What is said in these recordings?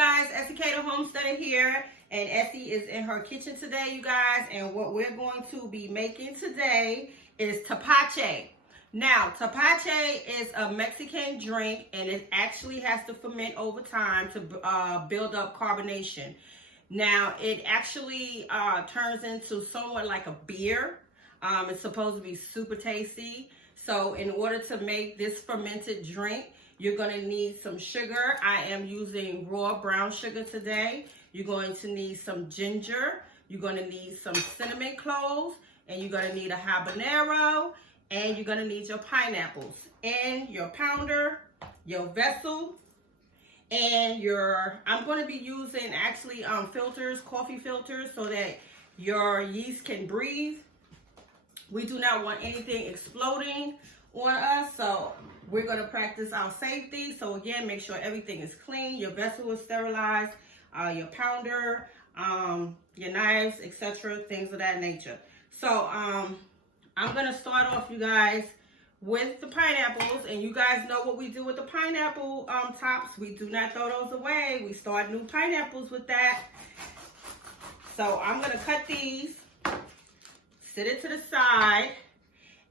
guys, Essie K the Homesteader here, and Essie is in her kitchen today, you guys, and what we're going to be making today is tepache. Now, tepache is a Mexican drink, and it actually has to ferment over time to build up carbonation. Now, it actually turns into somewhat like a beer. It's supposed to be super tasty. So in order to make this fermented drink, you're going to need some sugar. I am using raw brown sugar today. You're going to need some ginger. You're going to need some cinnamon cloves. And you're going to need a habanero. And you're going to need your pineapples. And your pounder, your vessel, and I'm going to be using actually filters, coffee filters, so that your yeast can breathe. We do not want anything exploding on us, so we're going to practice our safety. So again, make sure everything is clean, your vessel is sterilized, your pounder, your knives, etc., things of that nature. So I'm going to start off, you guys, with the pineapples, and you guys know what we do with the pineapple tops. We do not throw those away. We start new pineapples with that. So I'm going to cut these, sit it to the side,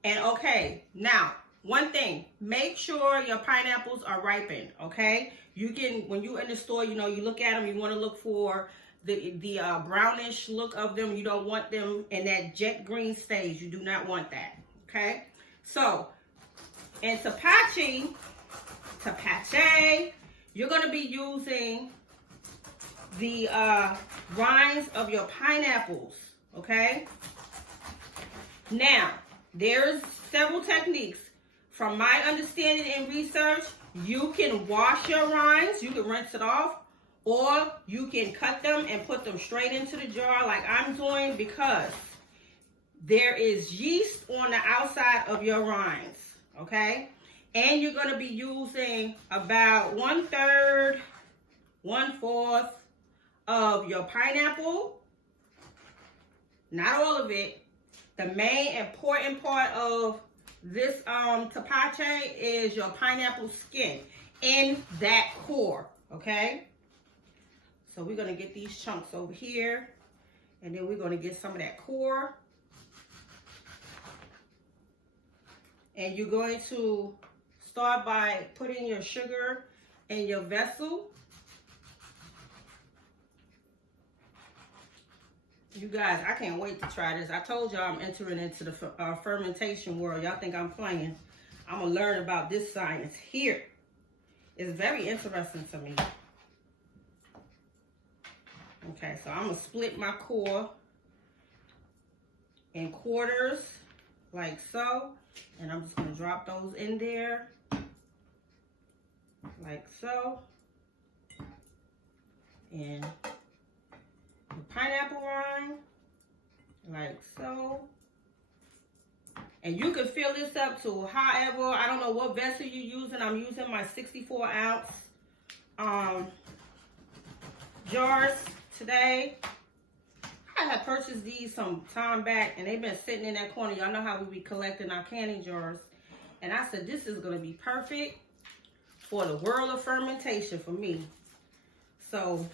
and okay, now one thing, make sure your pineapples are ripened. Okay, you can, when you're in the store, you know, you look at them, you want to look for the brownish look of them. You don't want them in that jet green stage. You do not want that. Okay, so in tepache, you're going to be using the rinds of your pineapples. Okay, now there's several techniques. From my understanding and research, you can wash your rinds, you can rinse it off, or you can cut them and put them straight into the jar like I'm doing, because there is yeast on the outside of your rinds, okay? And you're going to be using about 1/3, 1/4 of your pineapple. Not all of it. The main important part of this tepache is your pineapple skin in that core, okay? So we're going to get these chunks over here, and then we're going to get some of that core. And you're going to start by putting your sugar in your vessel. You guys, I can't wait to try this. I told y'all I'm entering into the fermentation world. Y'all think I'm playing. I'm going to learn about this science here. It's very interesting to me. Okay, so I'm going to split my core in quarters, like so. And I'm just going to drop those in there, like so. And the pineapple rind, like so. And you can fill this up to however, I don't know what vessel you're using. I'm using my 64-ounce jars today. I had purchased these some time back, and they've been sitting in that corner. Y'all know how we be collecting our canning jars. And I said, this is going to be perfect for the world of fermentation for me. So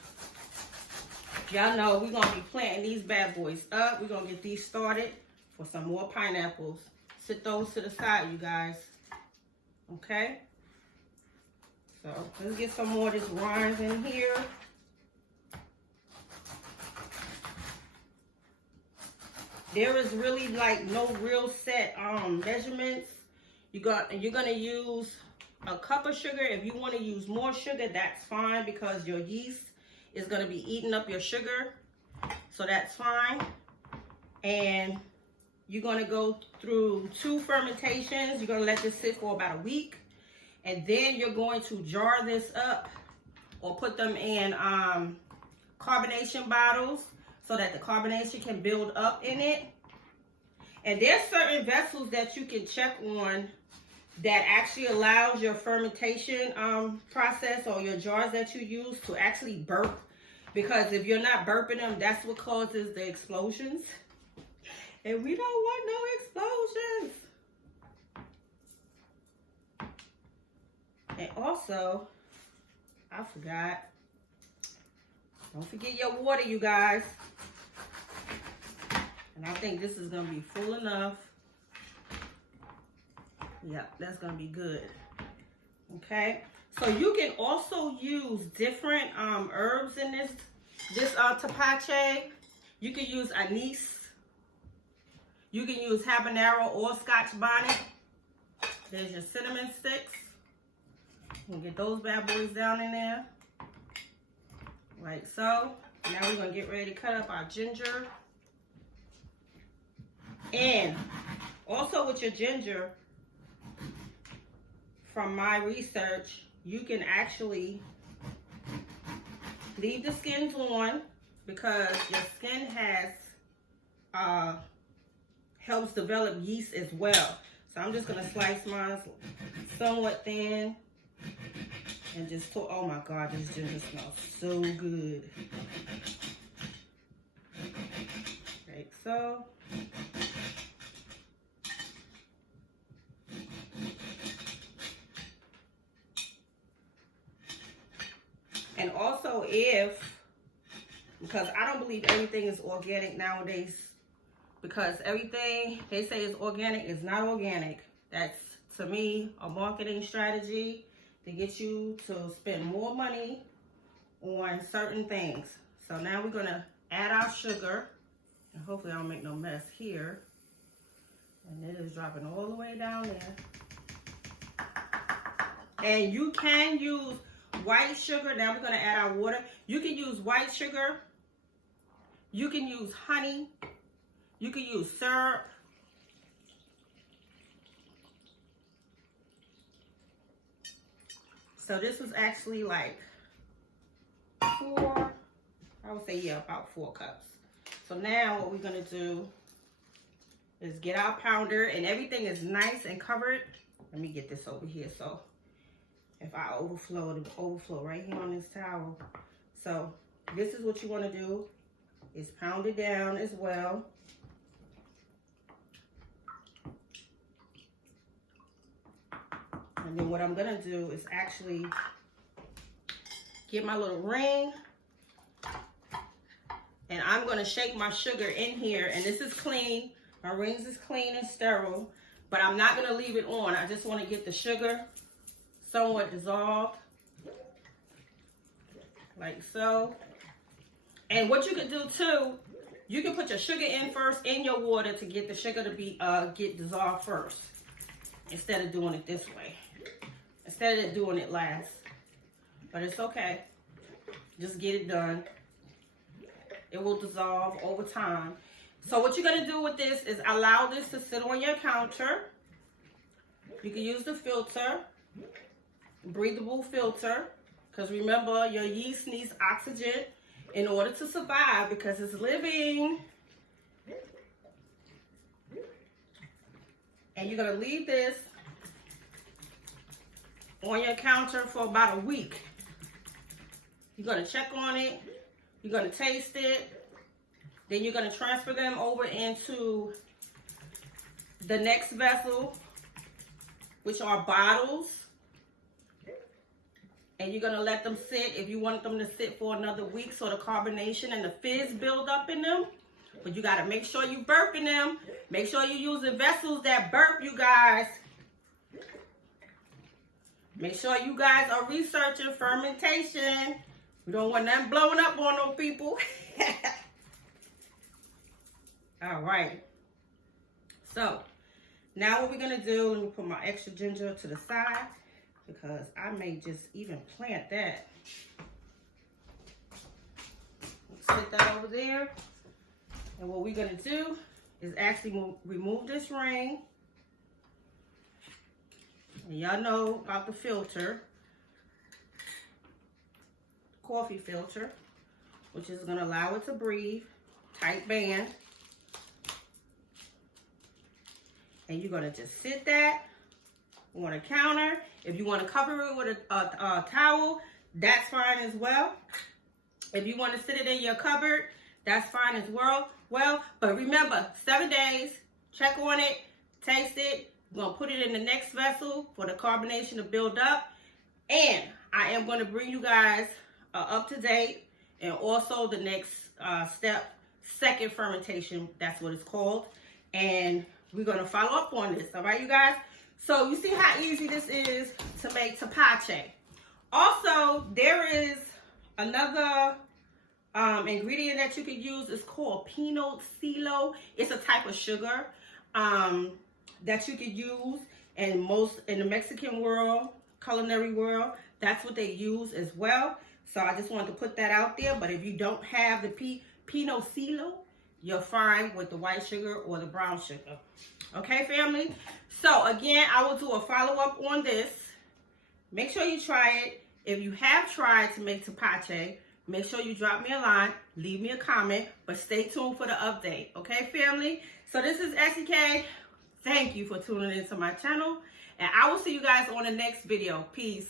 y'all know we're going to be planting these bad boys up. We're going to get these started for some more pineapples. Sit those to the side, you guys. Okay? So let's get some more of this rinds in here. There is really like no real set measurements. You're going to use a cup of sugar. If you want to use more sugar, that's fine, because your yeast is going to be eating up your sugar, so that's fine. And you're going to go through 2 fermentations. You're going to let this sit for about a week, and then you're going to jar this up or put them in carbonation bottles so that the carbonation can build up in it. And there's certain vessels that you can check on that actually allows your fermentation process, or your jars that you use, to actually burp. Because if you're not burping them, that's what causes the explosions. And we don't want no explosions. And also, I forgot, Don't forget your water, you guys. And I think this is gonna be full enough. Yep, that's gonna be good. Okay, so you can also use different herbs in this tepache. You can use anise. You can use habanero or Scotch bonnet. There's your cinnamon sticks. We'll get those bad boys down in there, like so. Now we're gonna get ready to cut up our ginger. And also with your ginger, from my research, you can actually leave the skins on because your skin has helps develop yeast as well. So I'm just gonna slice mine somewhat thin and just oh my God, this ginger smells so good. Like so. And also because I don't believe everything is organic nowadays, because everything they say is organic is not organic. That's, to me, a marketing strategy to get you to spend more money on certain things. So now we're gonna add our sugar, and hopefully I don't make no mess here. And it is dropping all the way down there. And you can use white sugar. Now we're going to add our water. You can use white sugar. You can use honey. You can use syrup. So this was actually like I would say, yeah, about 4 cups. So now what we're going to do is get our pounder, and everything is nice and covered. Let me get this over here so if I overflow, it'll overflow right here on this towel. So this is what you want to do, is pound it down as well. And then what I'm going to do is actually get my little ring, and I'm going to shake my sugar in here. And this is clean. My rings is clean and sterile, but I'm not going to leave it on. I just want to get the sugar somewhat dissolved, like so. And what you can do too, you can put your sugar in first in your water to get the sugar to be get dissolved first, instead of doing it this way, instead of doing it last. But it's okay, just get it done. It will dissolve over time. So what you're going to do with this is allow this to sit on your counter. You can use the filter, breathable filter, because remember, your yeast needs oxygen in order to survive, because it's living. And you're going to leave this on your counter for about a week. You're going to check on it. You're going to taste it. Then you're going to transfer them over into the next vessel, which are bottles. And you're going to let them sit, if you want them to sit for another week, so the carbonation and the fizz build up in them. But you got to make sure you burping them. Make sure you're using vessels that burp, you guys. Make sure you guys are researching fermentation. We don't want nothing blowing up on those people. All right. So now what we're going to do, let me put my extra ginger to the side, because I may just even plant that. Sit that over there. And what we're going to do is actually remove this ring. And y'all know about the filter, coffee filter, which is going to allow it to breathe, tight band. And you're going to just sit that on a counter. If you want to cover it with a towel, that's fine as well. If you want to sit it in your cupboard, that's fine as well. But remember, 7 days, check on it, taste it. We're going to put it in the next vessel for the carbonation to build up. And I am going to bring you guys up to date and also the next step, second fermentation, that's what it's called. And we're gonna follow up on this, all right, you guys? So you see how easy this is to make tepache. Also, there is another ingredient that you could use. It's called Pilotchillo. It's a type of sugar that you could use in the Mexican world, culinary world. That's what they use as well. So I just wanted to put that out there. But if you don't have the Pilotchillo, you're fine with the white sugar or the brown sugar. Okay, family? So again, I will do a follow-up on this. Make sure you try it. If you have tried to make tepache, make sure you drop me a line, leave me a comment, but stay tuned for the update. Okay, family? So this is SEK. Thank you for tuning into my channel, and I will see you guys on the next video. Peace.